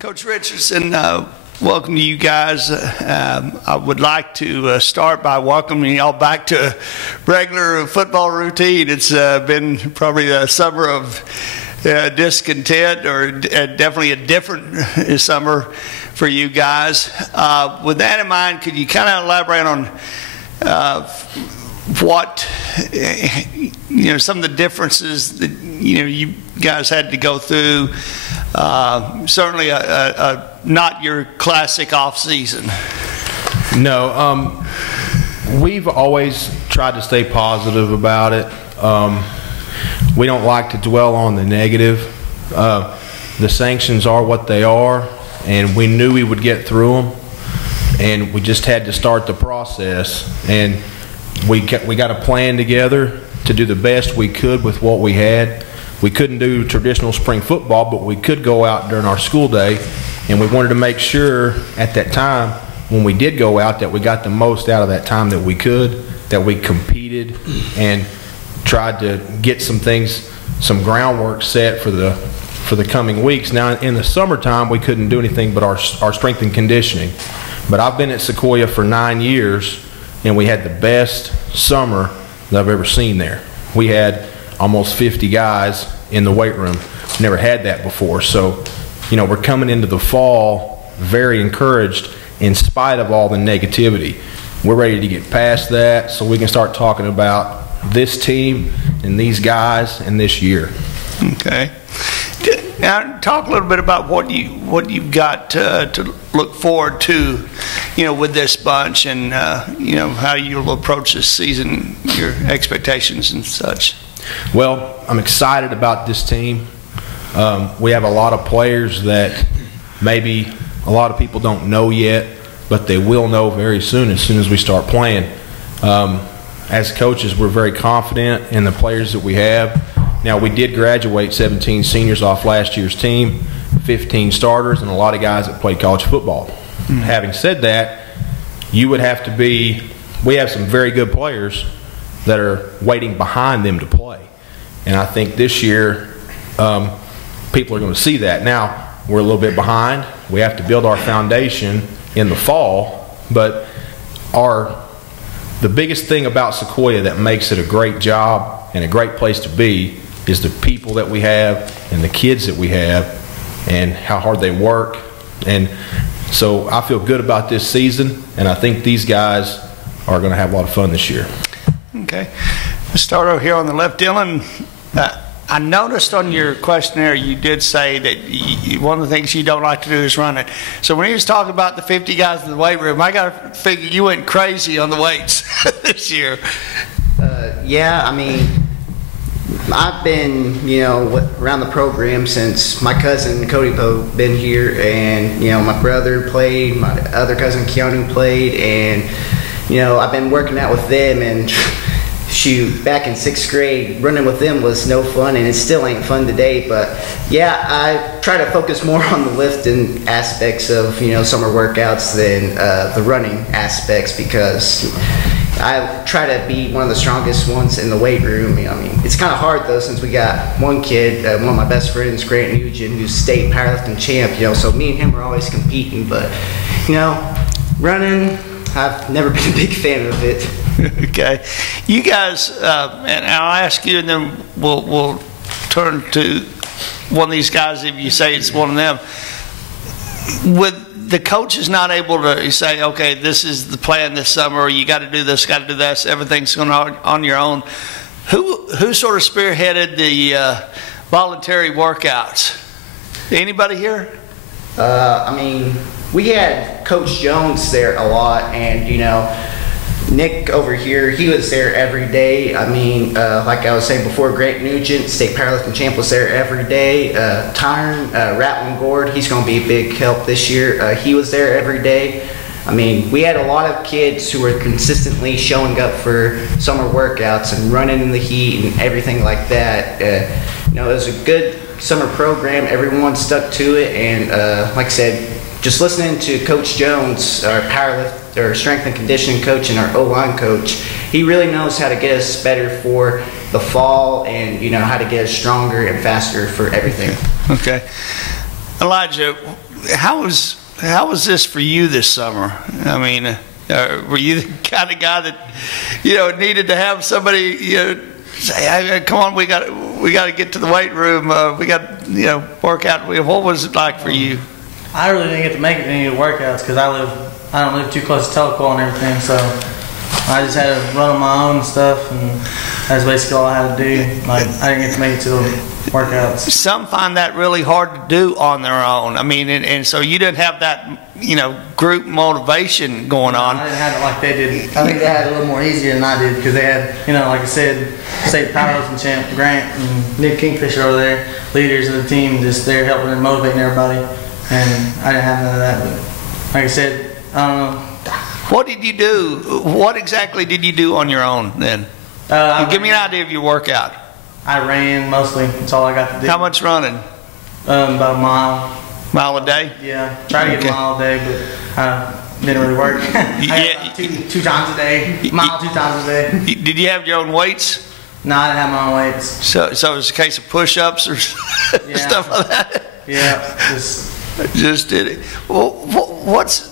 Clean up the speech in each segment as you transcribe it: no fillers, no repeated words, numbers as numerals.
Coach Richardson, welcome to you guys. I would like to start by welcoming y'all back to regular football routine. It's been probably a summer of discontent, or definitely a different summer for you guys. With that in mind, could you kind of elaborate on what some of the differences that you guys had to go through? Certainly not your classic off season. No, we've always tried to stay positive about it. We don't like to dwell on the negative. The sanctions are what they are, and we knew we would get through them, and we just had to start the process. And we got a plan together to do the best we could with what we had. We couldn't do traditional spring football, but we could go out during our school day, and we wanted to make sure at that time when we did go out that we got the most out of that time that we could, that we competed and tried to get some groundwork set for the coming weeks. Now in the summertime we couldn't do anything but our strength and conditioning, but I've been at Sequoyah for 9 years, and we had the best summer that I've ever seen there. We had almost 50 guys in the weight room. Never had that before. So, we're coming into the fall very encouraged in spite of all the negativity. We're ready to get past that so we can start talking about this team and these guys and this year. Okay. Now, talk a little bit about what you've got to look forward to, with this bunch, and how you'll approach this season, your expectations and such. Well, I'm excited about this team. We have a lot of players that maybe a lot of people don't know yet, but they will know very soon as we start playing. As coaches, we're very confident in the players that we have. Now, we did graduate 17 seniors off last year's team, 15 starters, and a lot of guys that played college football. Having said that, we have some very good players that are waiting behind them to play. And I think this year people are going to see that. Now, we're a little bit behind. We have to build our foundation in the fall, but the biggest thing about Sequoyah that makes it a great job and a great place to be is the people that we have and the kids that we have and how hard they work. And so I feel good about this season, and I think these guys are going to have a lot of fun this year. Okay. Let's start over here on the left. Dylan, I noticed on your questionnaire you did say that one of the things you don't like to do is run it. So when he was talking about the 50 guys in the weight room, I got to figure you went crazy on the weights this year. Yeah, I mean, I've been, around the program since my cousin Cody Poe been here, and, my brother played, my other cousin Keanu played, and, I've been working out with them, and shoot, back in 6th grade, running with them was no fun, and it still ain't fun today. But yeah, I try to focus more on the lifting aspects of, summer workouts than the running aspects, because I try to be one of the strongest ones in the weight room. I mean, it's kind of hard though, since we got one kid, one of my best friends, Grant Nugent, who's state powerlifting champ, so me and him are always competing. But, running, I've never been a big fan of it. Okay. You guys, and I'll ask you, and then we'll turn to one of these guys if you say it's one of them. With the coaches not able to say, okay, this is the plan this summer, or you got to do this, got to do this, everything's going on your own. Who sort of spearheaded the voluntary workouts? Anybody here? I mean, we had Coach Jones there a lot, and Nick over here, he was there every day. I mean, like I was saying before, Grant Nugent, state powerlifting champ, was there every day. Tyron Rattling Gord, he's going to be a big help this year. He was there every day. I mean, we had a lot of kids who were consistently showing up for summer workouts and running in the heat and everything like that. It was a good summer program. Everyone stuck to it, and like I said, just listening to Coach Jones, our strength and conditioning coach and our O-line coach, he really knows how to get us better for the fall, and how to get us stronger and faster for everything. Okay. Elijah, how was this for you this summer? I mean, were you the kind of guy that, needed to have somebody, say, hey, come on, we got to get to the weight room. We got, work out. What was it like for you? I really didn't get to make it to any of the workouts because I don't live too close to Tahlequah and everything, so I just had to run on my own and stuff, and that's basically all I had to do. Like, I didn't get to make it to the workouts. Some find that really hard to do on their own. I mean, and so you didn't have that, group motivation going on. I didn't have it like they did. I think they had it a little more easier than I did because they had, like I said, state powerlifting champ Grant and Nick Kingfisher over there, leaders of the team, just there helping and motivating everybody. And I didn't have none of that. But like I said, I don't know. What did you do? What exactly did you do on your own then? Give me an idea of your workout. I ran mostly. That's all I got to do. How much running? About a mile. Mile a day? Yeah. Try to get a mile a day, but didn't really work. I got two times a day. Mile 2 times a day. Did you have your own weights? No, I didn't have my own weights. So it was a case of push-ups or stuff like that? Yeah. Just did it. Well, what's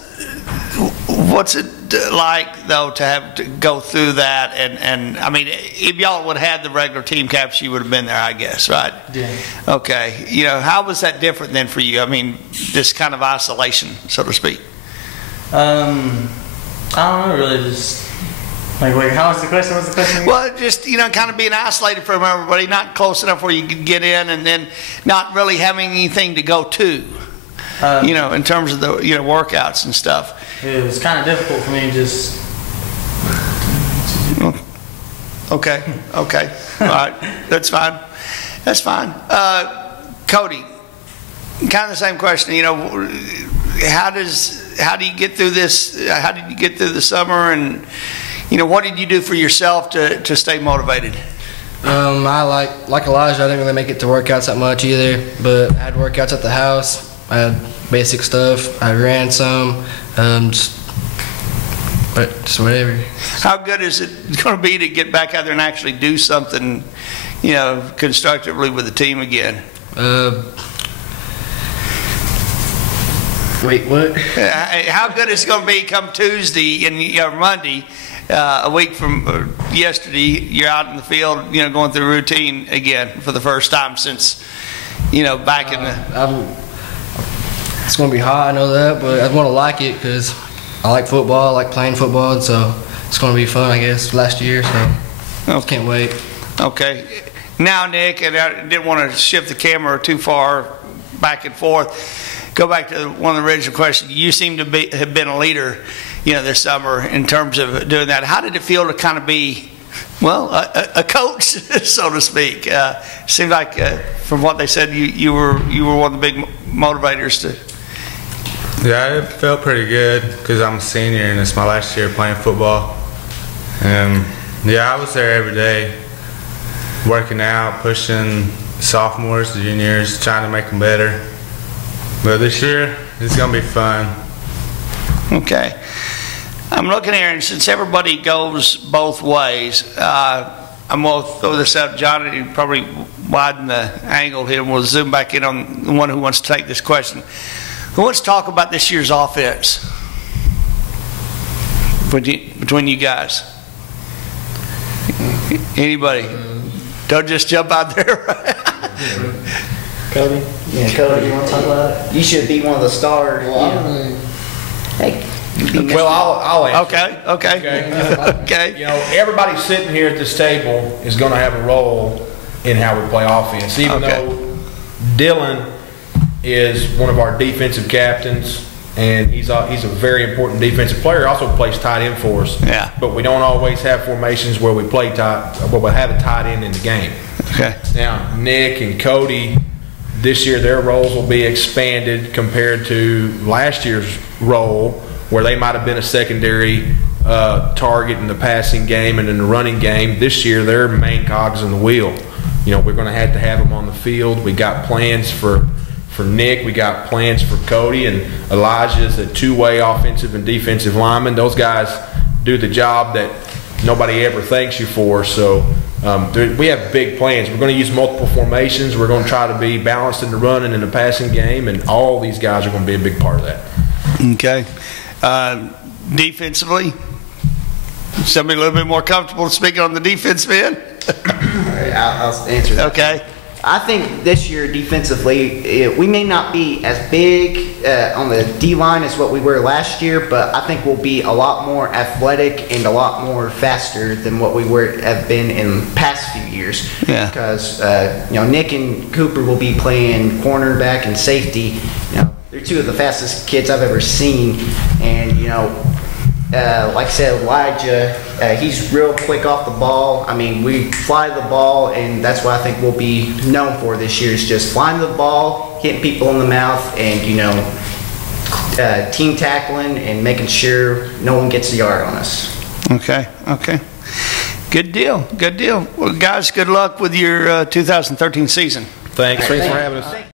it like though to have to go through that? And I mean, if y'all would have had the regular team caps, you would have been there, I guess, right? Yeah. Okay. How was that different then for you? I mean, this kind of isolation, so to speak. I don't know, really. Just like, wait, how was the question? What's the question again? Well, just kind of being isolated from everybody, not close enough where you could get in, and then not really having anything to go to. In terms of the workouts and stuff. It was kind of difficult for me, just. Okay. All right. That's fine. Cody, kind of the same question. How do you get through this? How did you get through the summer? And what did you do for yourself to stay motivated? I like Elijah. I didn't really make it to workouts that much either, but I had workouts at the house. I had basic stuff. I ran some, just whatever. How good is it going to be to get back out there and actually do something, constructively with the team again? Wait, what? How good is it going to be come Tuesday and Monday, a week from yesterday? You're out in the field, going through routine again for the first time since, back in the. It's going to be hot, I know that, but I want to like it because I like football, I like playing football, and so it's going to be fun, I guess, last year, so I can't wait. Okay. Now, Nick, and I didn't want to shift the camera too far back and forth, go back to one of the original questions. You seem to have been a leader, this summer in terms of doing that. How did it feel to kind of be, well, a coach, so to speak? Seemed like, from what they said, you were one of the big motivators to. Yeah, it felt pretty good because I'm a senior and it's my last year playing football. Yeah, I was there every day, working out, pushing sophomores, juniors, trying to make them better. But this year, it's going to be fun. Okay. I'm looking here, and since everybody goes both ways, I'm going to throw this up. Johnny, probably widen the angle here, and we'll zoom back in on the one who wants to take this question. Who wants to talk about this year's offense between you guys? Anybody? Don't just jump out there. Cody? Yeah, Cody, you want to talk about it? You should be one of the stars. I'll answer. Okay. Everybody sitting here at this table is going to have a role in how we play offense. Even though Dylan is one of our defensive captains, and he's a very important defensive player. He also plays tight end for us. Yeah. But we don't always have formations where we play where we have a tight end in the game. Okay. Now, Nick and Cody, this year their roles will be expanded compared to last year's role, where they might have been a secondary target in the passing game and in the running game. This year, they're main cogs in the wheel. We're going to have them on the field. We got plans for Nick. We got plans for Cody, and Elijah is a two-way offensive and defensive lineman. Those guys do the job that nobody ever thanks you for. So We have big plans. We're going to use multiple formations. We're going to try to be balanced in the run and in the passing game, and all these guys are going to be a big part of that. Okay. Defensively, somebody a little bit more comfortable speaking on the defensive end? All right, I'll answer that. Okay. I think this year defensively, we may not be as big on the D-line as what we were last year, but I think we'll be a lot more athletic and a lot more faster than what we have been in the past few years. Yeah. Because Nick and Cooper will be playing cornerback and safety. They're two of the fastest kids I've ever seen, and like I said, Elijah, he's real quick off the ball. I mean, we fly the ball, and that's what I think we'll be known for this year, is just flying the ball, hitting people in the mouth, and, team tackling and making sure no one gets a yard on us. Okay. Good deal. Well, guys, good luck with your 2013 season. Thanks for having us.